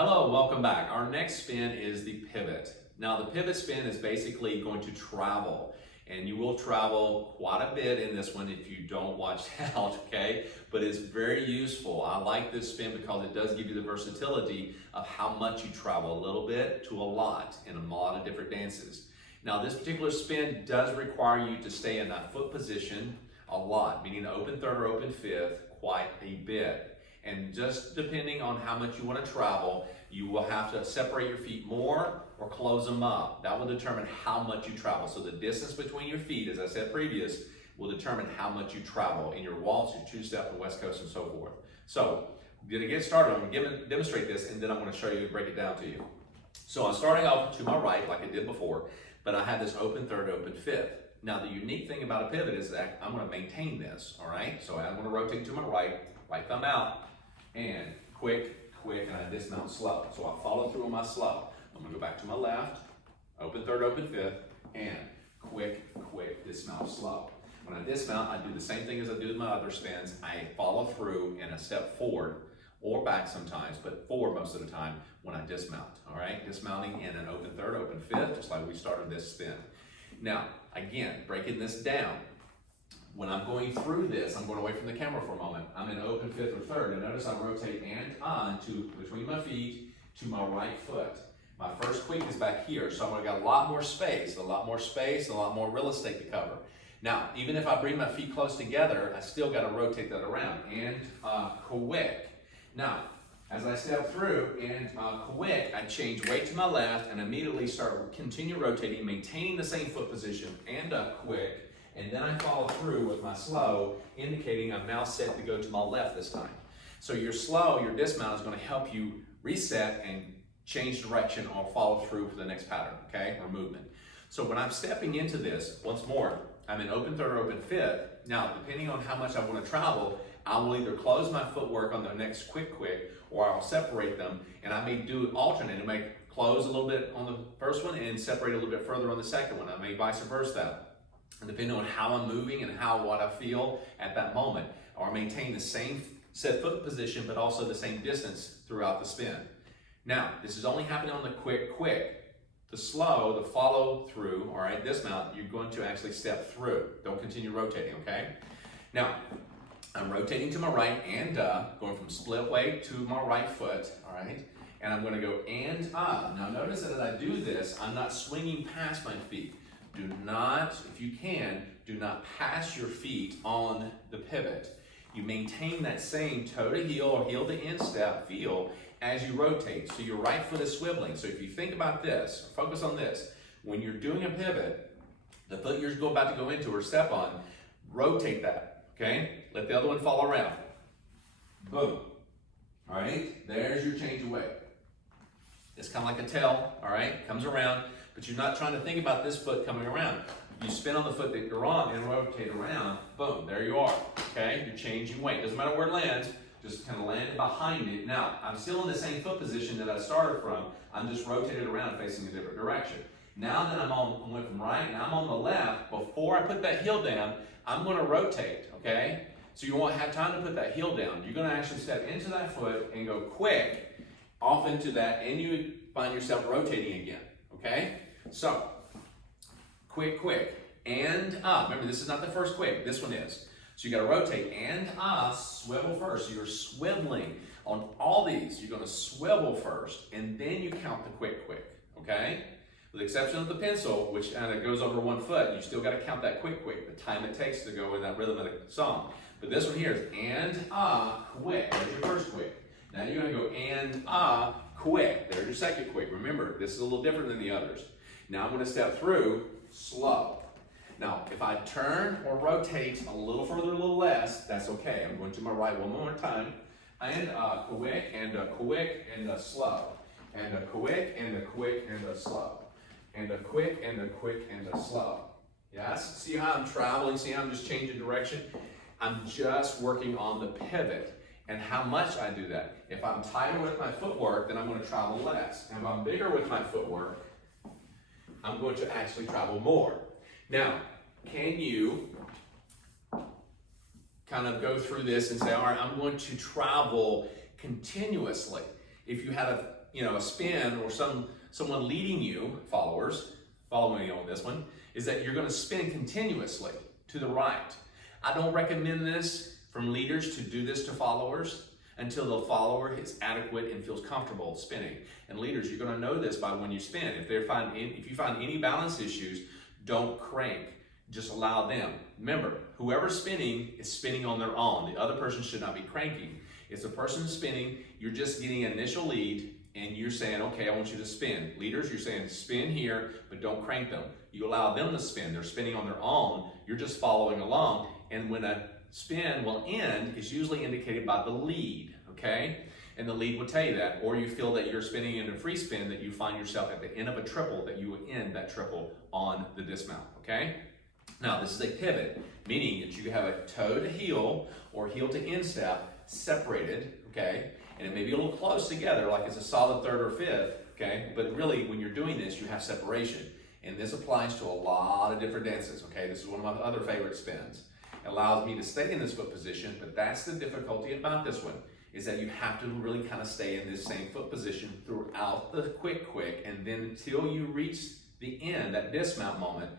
Hello, welcome back. Our next spin is the pivot. Now the pivot spin is basically going to travel, and you will travel quite a bit in this one if you don't watch out, okay? But it's very useful. I like this spin because it does give you the versatility of how much you travel, a little bit to a lot in a lot of different dances. Now this particular spin does require you to stay in that foot position a lot, meaning open third or open fifth quite a bit. And just depending on how much you want to travel, you will have to separate your feet more or close them up. That will determine how much you travel. So the distance between your feet, as I said previous, will determine how much you travel in your waltz, your two-step, and west coast, and so forth. So to get started, I'm going to demonstrate this, and then I'm going to show you and break it down to you. So I'm starting off to my right, like I did before, but I have this open third, open fifth. Now the unique thing about a pivot is that I'm going to maintain this, all right? So I'm going to rotate to my right thumb out, and quick, and I dismount slow. So I follow through on my slow. I'm gonna go back to my left, open third, open fifth, and quick, dismount slow. When I dismount, I do the same thing as I do with my other spins. I follow through and a step forward or back sometimes, but forward most of the time when I dismount, all right? Dismounting in an open third, open fifth, just like we started this spin. Now, again, breaking this down. When I'm going through this, I'm going away from the camera for a moment. I'm in open fifth or third, and notice I rotate and on to between my feet to my right foot. My first quick is back here, so I'm going to got a lot more space, a lot more real estate to cover. Now, even if I bring my feet close together, I still got to rotate that around and quick. Now, as I step through and quick, I change weight to my left and immediately continue rotating, maintaining the same foot position and quick. And then I follow through with my slow, indicating I'm now set to go to my left this time. So your slow, your dismount is going to help you reset and change direction or follow through for the next pattern, okay, or movement. So when I'm stepping into this, once more, I'm in open third or open fifth. Now, depending on how much I want to travel, I will either close my footwork on the next quick, or I'll separate them, and I may do alternate. I may close a little bit on the first one and separate a little bit further on the second one. I may vice versa. And depending on how I'm moving and what I feel at that moment, or maintain the same set foot position, but also the same distance throughout the spin. Now, this is only happening on the quick. The slow, the follow through, all right, dismount, you're going to actually step through. Don't continue rotating, okay? Now, I'm rotating to my right and going from split weight to my right foot, all right? And I'm gonna go and up. Now notice that as I do this, I'm not swinging past my feet. Do not, if you can, do not pass your feet on the pivot. You maintain that same toe to heel or heel to instep feel as you rotate. So your right foot is swiveling. So if you think about this, focus on this. When you're doing a pivot, the foot you're about to go into or step on, rotate that, okay? Let the other one fall around. Boom. All right, there's your change of weight. It's kind of like a tail, all right? Comes around. But you're not trying to think about this foot coming around. You spin on the foot that you're on and rotate around. Boom, there you are, okay? You're changing weight. Doesn't matter where it lands, just kind of land behind it. Now, I'm still in the same foot position that I started from. I'm just rotated around facing a different direction. Now that I went from right, now I'm on the left. Before I put that heel down, I'm gonna rotate, okay? So you won't have time to put that heel down. You're gonna actually step into that foot and go quick off into that, and you find yourself rotating again, okay? So, quick, and up. Remember, this is not the first quick, this one is. So you gotta rotate and up, swivel first. So you're swiveling on all these. You're gonna swivel first, and then you count the quick, okay? With the exception of the pencil, which kind of goes over one foot, you still gotta count that quick, the time it takes to go in that rhythm of the song. But this one here is and quick. There's your first quick. Now you're gonna go and quick. There's your second quick. Remember, this is a little different than the others. Now I'm going to step through slow. Now, if I turn or rotate a little further, a little less, that's okay. I'm going to my right one more time. And quick, and slow. And a quick, and a quick, and a slow. And a quick, and a quick, and a slow. Yes? See how I'm traveling? See how I'm just changing direction? I'm just working on the pivot and how much I do that. If I'm tighter with my footwork, then I'm going to travel less. And if I'm bigger with my footwork, I'm going to actually travel more. Now, can you kind of go through this and say, all right, I'm going to travel continuously. if you had a spin or someone leading you, followers, follow me on this one, is that you're going to spin continuously to the right. I don't recommend this from leaders to do this to followers until the follower is adequate and feels comfortable spinning. And leaders, you're going to know this by when you spin. If you find any balance issues, don't crank. Just allow them. Remember, whoever's spinning is spinning on their own. The other person should not be cranking. If the person is spinning, you're just getting an initial lead and you're saying, okay, I want you to spin. Leaders, you're saying spin here, but don't crank them. You allow them to spin. They're spinning on their own. You're just following along. And when a spin will end, it's usually indicated by the lead, okay? And the lead will tell you that. Or you feel that you're spinning in a free spin, that you find yourself at the end of a triple, that you will end that triple on the dismount, okay? Now, this is a pivot, meaning that you have a toe to heel or heel to instep separated, okay? And it may be a little close together, like it's a solid third or fifth, okay? But really, when you're doing this, you have separation. And this applies to a lot of different dances, okay? This is one of my other favorite spins. It allows me to stay in this foot position, but that's the difficulty about this one, is that you have to really kind of stay in this same foot position throughout the quick, and then until you reach the end, that dismount moment,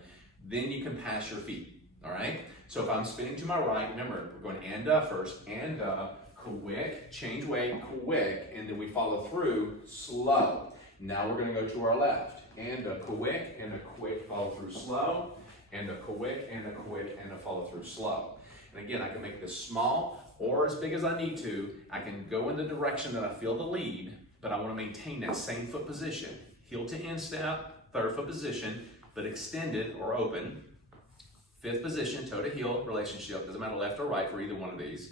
then you can pass your feet, all right? So if I'm spinning to my right, remember, we're going and first, and quick, change weight, quick, and then we follow through slow. Now we're gonna go to our left, and a quick, follow through slow, and a quick, and a follow through slow. And again, I can make this small or as big as I need to. I can go in the direction that I feel the lead, but I wanna maintain that same foot position. Heel to instep, third foot position, but extended or open. Fifth position, toe to heel relationship, doesn't matter left or right for either one of these,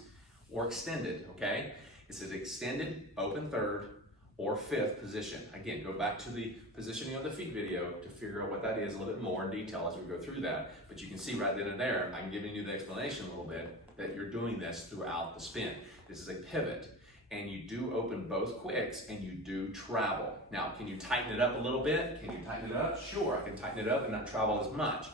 or extended, okay? It says extended, open third, or fifth position. Again, go back to the positioning of the feet video to figure out what that is a little bit more in detail as we go through that. But you can see right then and there, I'm giving you the explanation a little bit, that you're doing this throughout the spin. This is a pivot, and you do open both quicks, and you do travel. Now, can you tighten it up a little bit? Can you tighten it up? Sure, I can tighten it up and not travel as much.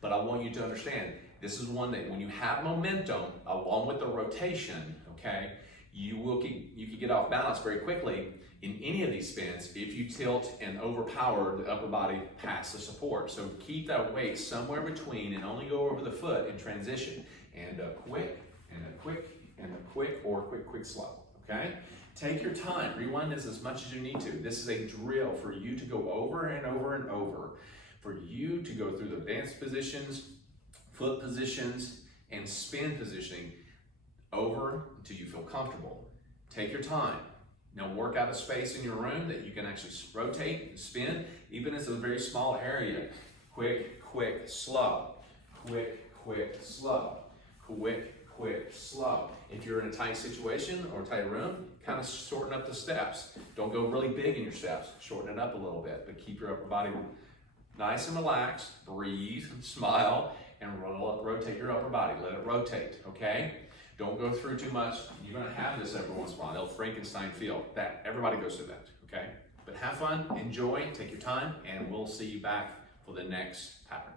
But I want you to understand, this is one that when you have momentum, along with the rotation, okay, you can get off balance very quickly in any of these spins if you tilt and overpower the upper body past the support. So keep that weight somewhere between and only go over the foot in transition. And a quick, and a quick, and a quick, or quick, slow, okay? Take your time, rewind this as much as you need to. This is a drill for you to go over and over and over, for you to go through the dance positions, foot positions, and spin positioning over until you feel comfortable. Take your time. Now work out a space in your room that you can actually rotate and spin, even as a very small area. Quick, slow. Quick, slow. Quick, slow. If you're in a tight situation or tight room, kind of shorten up the steps. Don't go really big in your steps. Shorten it up a little bit, but keep your upper body nice and relaxed. Breathe, smile, and rotate your upper body. Let it rotate, okay? Don't go through too much. You're gonna have this every once in a while. They'll Frankenstein feel that. Everybody goes through that, okay? But have fun, enjoy, take your time, and we'll see you back for the next pattern.